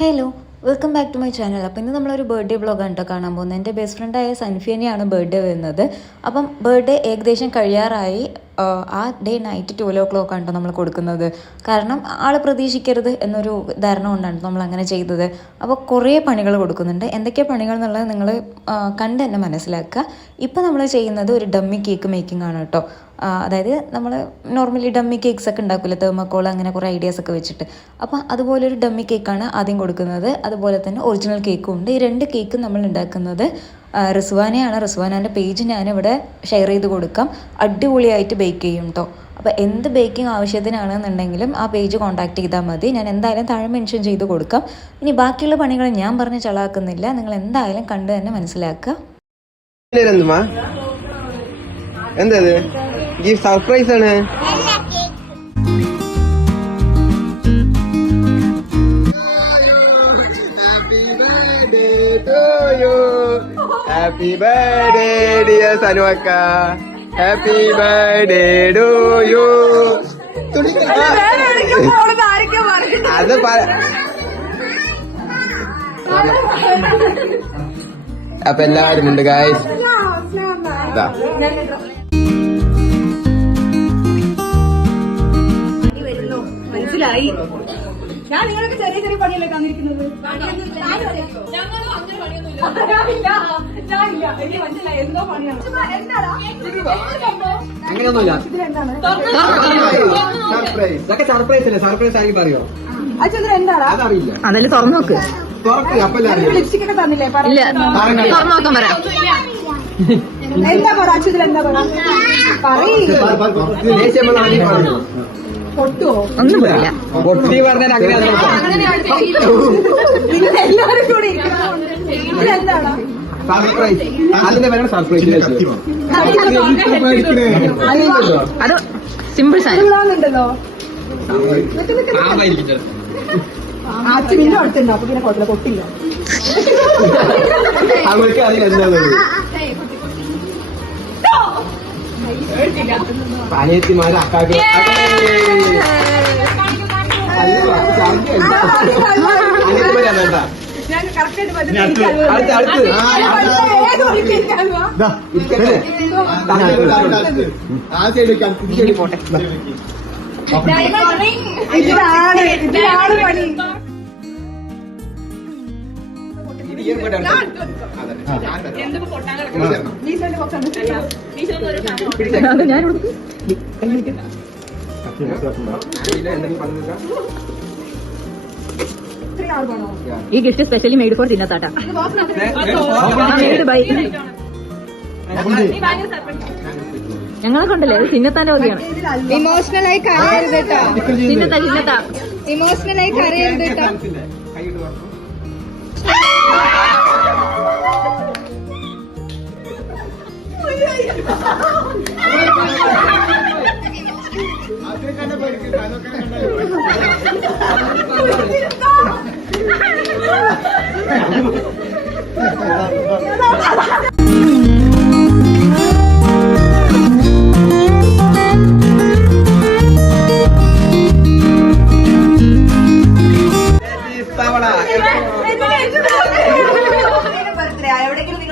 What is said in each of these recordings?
Hello welcome back to my channel അപ്പോൾ ഇന്ന് നമ്മളൊരു ബർത്ത്ഡേ വ്ളോഗാണ് കേട്ടോ കാണാൻ പോകുന്നത്. എന്റെ ബെസ്റ്റ് ഫ്രണ്ടായ സൻഫിയനെയാണ് ബർത്ത്ഡേ വരുന്നത്. അപ്പം ബർത്ത്ഡേ ഏകദേശം കഴിയാറായി. ആ, day night twelve o'clock ആണ് നമ്മൾ കൊടുക്കുന്നത്. കാരണം ആൾ പ്രതീക്ഷിക്കരുത് എന്നൊരു ധാരണ കൊണ്ടാണ് നമ്മൾ അങ്ങനെ ചെയ്തത്. അപ്പോൾ കുറേ പണികൾ കൊടുക്കുന്നുണ്ട്. എന്തൊക്കെ പണികൾ എന്നുള്ളത് നിങ്ങൾ കണ്ട് തന്നെ മനസ്സിലാക്കുക. ഇപ്പോൾ നമ്മൾ ചെയ്യുന്നത് ഒരു ഡമ്മി കേക്ക് മേക്കിംഗ് ആണ് കേട്ടോ. അതായത് നമ്മൾ നോർമലി ഡമ്മി കേക്ക്സ് ഒക്കെ ഉണ്ടാക്കില്ല തേർമക്കോൾ അങ്ങനെ കുറേ ഐഡിയാസ് ഒക്കെ വെച്ചിട്ട്. അപ്പോൾ അതുപോലെ ഒരു ഡമ്മി കേക്കാണ് ആദ്യം കൊടുക്കുന്നത്. അതുപോലെ തന്നെ ഒറിജിനൽ കേക്കും ഉണ്ട്. ഈ രണ്ട് കേക്കും നമ്മൾ ഉണ്ടാക്കുന്നത് റിസ്വാനയാണ്. റിസ്വാനാന്റെ പേജ് ഞാനിവിടെ ഷെയർ ചെയ്ത് കൊടുക്കാം. അടിപൊളിയായിട്ട് ബേക്ക് ചെയ്യും കേട്ടോ അപ്പോൾ എന്ത് ബേക്കിംഗ് ആവശ്യത്തിനാണെന്നുണ്ടെങ്കിലും ആ പേജ് കോൺടാക്ട് ചെയ്താൽ മതി. ഞാൻ എന്തായാലും താഴെ മെൻഷൻ ചെയ്ത് കൊടുക്കാം. ഇനി ബാക്കിയുള്ള പണികൾ ഞാൻ പറഞ്ഞ് ചളാക്കുന്നില്ല. നിങ്ങൾ എന്തായാലും കണ്ട് തന്നെ മനസ്സിലാക്കുക. എന്താ സർപ്രൈസ് ആണ്. ഹാപ്പി ബർത്ത്ഡേ ഡിയർ സനുവക്ക ഹാപ്പി ബർത്ത്ഡേ ടു യു അത് അപ്പൊ എല്ലാവരും ഉണ്ട് ഗായ്സ് മനസ്സിലായി? ഞാൻ നിങ്ങളൊക്കെ ചെറിയ ചെറിയ പണിയല്ലേ തന്നിരിക്കുന്നത്? എന്തോ പണിയാണ് എന്താടാ അങ്ങനെയൊന്നുമില്ല. ഇതിലെന്താണ്? സർപ്രൈസ്. ഇതൊക്കെ സർപ്രൈസ് അല്ലേ? സർപ്രൈസ് ആയി പറയോ? അച്ഛൻ എന്താടാ? അതറിയില്ല. തുറന്നു നോക്ക്. തുറക്ക് അപ്പല്ലേ അറിയാം ലിപ്സ്റ്റിക് ഒക്കെ പറ. ഇല്ല. തുറന്നു നോക്കാൻ പറയാം എന്താ പറ? അച്ഛൻ എന്താ പറ? ഒന്നും പറയില്ല. ഒത്തിരി പറഞ്ഞാൽ അങ്ങനെയാണ് എല്ലാവരും കൂടി ഇതെന്താടാ സർപ്രൈസ് അതിന്റെ പേരാണ് സർപ്രൈസ് അത് സിമ്പിൾ സാധനം. നിന്റെ അടുത്തുണ്ടോ അപ്പൊ പിന്നെ കുഴപ്പമില്ല പൊട്ടില്ല അവർക്ക് അതിലെന്താണ് അനിയത്തിമാര് അക്കാക്ക് അനിയത്തിമാരാണ് കേട്ടാ ഇതിലാണ് ഇതിലാണ് പണി ഞാൻ ഈ ഗിഫ്റ്റ് സ്പെഷ്യലി മെയ്ഡ് ഫോർ തിന്നത്താട്ടാ. മെയ്ഡ് ബൈ ഞങ്ങളെ കൊണ്ടല്ലേ? അത് തിന്നത്താന്റെ വകയാണ് ഇമോഷണലായി കരയരുത് കേട്ടോ. തിന്നത്താ തിന്നത്താ. ഇമോഷണലായി കരയരുത് കേട്ടോ. എവിടെയെങ്കിലും നിങ്ങൾ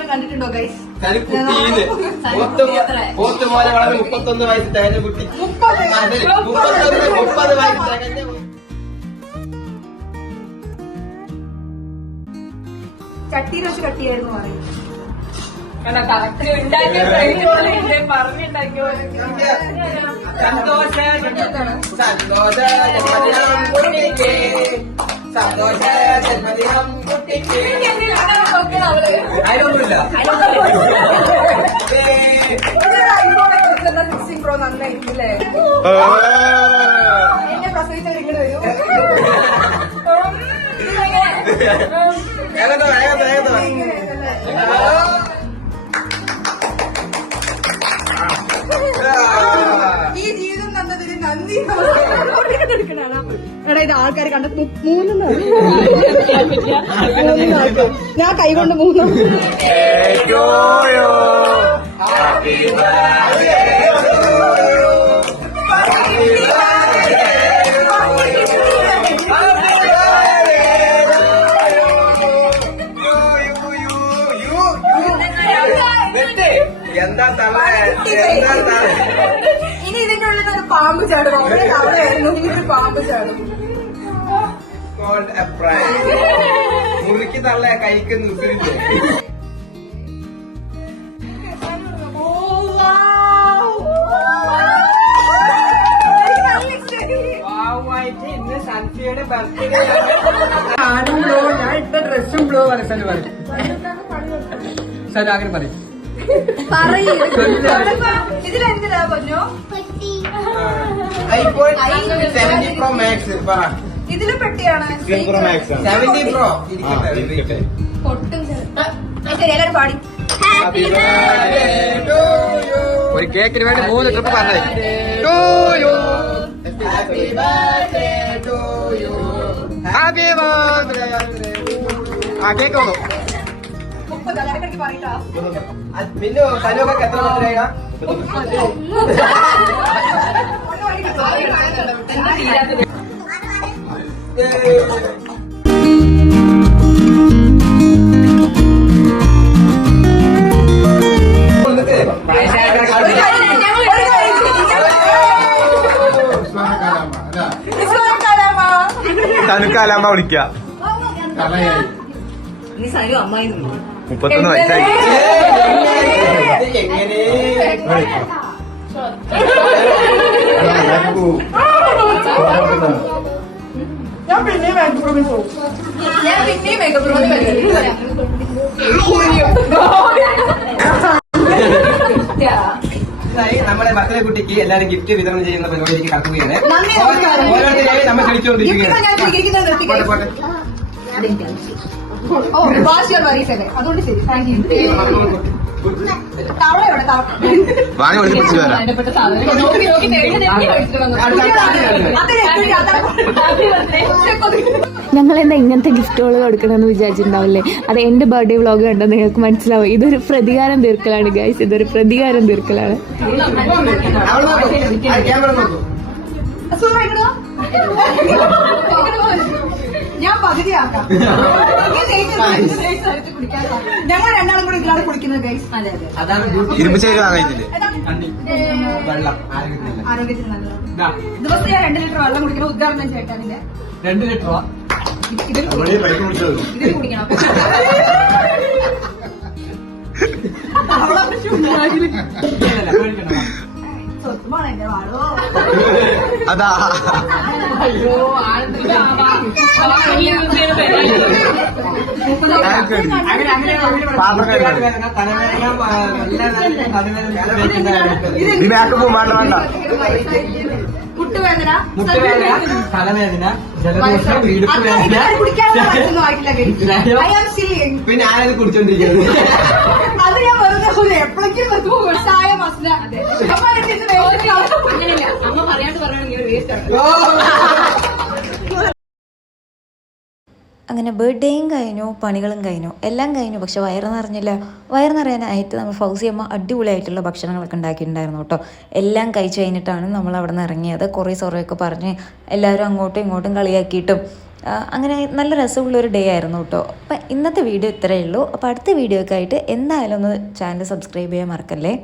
കണ്ടിട്ടുണ്ടോ ഗൈസ് മുപ്പത്തൊന്ന് വയസ്സ് തികഞ്ഞ കുട്ടി. മുപ്പത്. വയസ്സ് തികഞ്ഞ ചട്ടിയിൽ വെച്ച് കട്ടിയായിരുന്നു പറയും സന്തോഷ സന്തോഷ ജന്മദിനം കുട്ടിക്ക്. സന്തോഷ ജന്മദിനം കുട്ടിക്ക്. അതിനൊന്നുമില്ല. സിക്സ്റ്റീൻ പ്രോ നന്നായിരിക്കില്ലേ എന്നെ പ്രസവിച്ചവർ ഇങ്ങോട്ട് വരും അതായത് ആൾക്കാർ കണ്ട മൂന്നെന്ന് ഞാൻ കൈകൊണ്ട് മൂന്ന് ഇനി ഇതിന്റെ ഉള്ളിൽ ഒരു പാമ്പ് ചാടും. അവിടെ അവിടെ ആയിരുന്നു ഇനി ഒരു പാമ്പ് ചാടും. Called a prank. മുറുക്കി തള്ള കൈക്ക് വാവായിട്ട് ഇന്ന് സൻഫിയുടെ ബർത്ത്ഡേ ഞാനും ബ്ലോ ഞാൻ ഇട്ട ഡ്രസ്സും ബ്ലോ പറയും സനു പറയും. സനു അങ്ങനെ പറയും. പൊന്നോ? ഐഫോൺ സെവന്റി പ്രോ മാക്സ് പറ. ഇതിൽ പെട്ടിയാണ്. എല്ലാരും പാടി. Happy birthday to you. ഒരു കേക്കിന് വേണ്ടി മൂന്ന് ട്രിപ്പ് പറഞ്ഞേ. ആ കേക്ക് വന്നു മിന്നു എത്ര തനുക്കാലാമ്മ വിളിക്ക. മുപ്പത്തൊന്ന് വയസ്സായി. എങ്ങനെ? ഞാൻ പിന്നെയും മേക്കപ്പ് റൂമിൽ ഇതായി നമ്മുടെ ബർത്ത്ഡേ കുട്ടിക്ക് എല്ലാരും ഗിഫ്റ്റ് വിതരണം ചെയ്യുന്ന പരിപാടിക്ക് കടക്കുകയാണ്. ഓരോരുത്തരെയായി നമ്മൾ നിർത്തിക്കോ. പോട്ടെ, അതുകൊണ്ട് ശരി. താങ്ക് യു വാണി വിളിച്ച് പിടിച്ചു വരാം. ഞങ്ങൾ എന്താ ഇങ്ങനത്തെ ഗിഫ്റ്റുകൾ കൊടുക്കണമെന്ന് വിചാരിച്ചിട്ടുണ്ടാവില്ലേ? അത് എന്റെ ബർത്ത്ഡേ വ്ളോഗ് കണ്ടാൽ നിങ്ങൾക്ക് മനസ്സിലാവും. ഇതൊരു പ്രതികാരം തീർക്കലാണ് ഗൈസ് ഇതൊരു പ്രതികാരം തീർക്കലാണ്. ക്യാമറ നോക്കൂ സുഖം ഇങ്ങട് വാ. ഞാൻ പകുതി ആക്കാം ഞാൻ ജയിച്ചു, ജയിച്ചു, ജയിച്ചു, അടുത്ത് കുടിക്കാനാ. ഞങ്ങൾ രണ്ടാളും കൂടി ഇതിലാണ് കുടിക്കുന്നത് ഗൈസ് അതെ അതെ അതാണ് ഇരുമ്പ് ചേര് വെള്ളം ആരോഗ്യത്തില്ല ആരോഗ്യത്തിന് നല്ലത്. ദിവസം ഞാൻ രണ്ട് ലിറ്റർ വെള്ളം കുടിക്കണം. ഉദ്ഘാടനം ചേട്ടാനിന്റെ രണ്ട് ലിറ്ററോ? ഇതിൽ ഇതിൽ കുടിക്കണം. അവളെ സ്വത്തുമാണ് എന്റെ വാളോ. അതാ. മേക്കപ്പ് വേണ്ട വേണ്ട. മുട്ടുവേദന മുട്ടുവേദന തലവേദന ജലദോഷം ഇടുപ്പ് വേദന. പിന്നെ ആരത് കുടിച്ചോണ്ടിരിക്കുന്നത്? അത് ഞാൻ വെറുതെ ഒരു അങ്ങനെ ബർത്ത്ഡേയും കഴിഞ്ഞു പണികളും കഴിഞ്ഞു എല്ലാം കഴിഞ്ഞു. പക്ഷെ വയറ് നിറഞ്ഞില്ല. വയറ് നിറയാനായിട്ട് നമ്മൾ ഫൗസിയമ്മ അടിപൊളിയായിട്ടുള്ള ഭക്ഷണങ്ങളൊക്കെ ഉണ്ടാക്കിയിട്ടുണ്ടായിരുന്നു കേട്ടോ. എല്ലാം കഴിച്ചു കഴിഞ്ഞിട്ടാണ് നമ്മൾ അവിടെ നിന്ന് ഇറങ്ങിയത്. കുറേ സൊറയൊക്കെ പറഞ്ഞ് എല്ലാവരും അങ്ങോട്ടും ഇങ്ങോട്ടും കളിയാക്കിയിട്ടും അങ്ങനെ നല്ല രസമുള്ളൊരു ഡേ ആയിരുന്നു കേട്ടോ. അപ്പം ഇന്നത്തെ വീഡിയോ ഇത്രയേ ഉള്ളൂ. അപ്പോൾ അടുത്ത വീഡിയോ ഒക്കെ ആയിട്ട് എന്തായാലും ഒന്ന് ചാനൽ സബ്സ്ക്രൈബ് ചെയ്യാൻ മറക്കല്ലേ?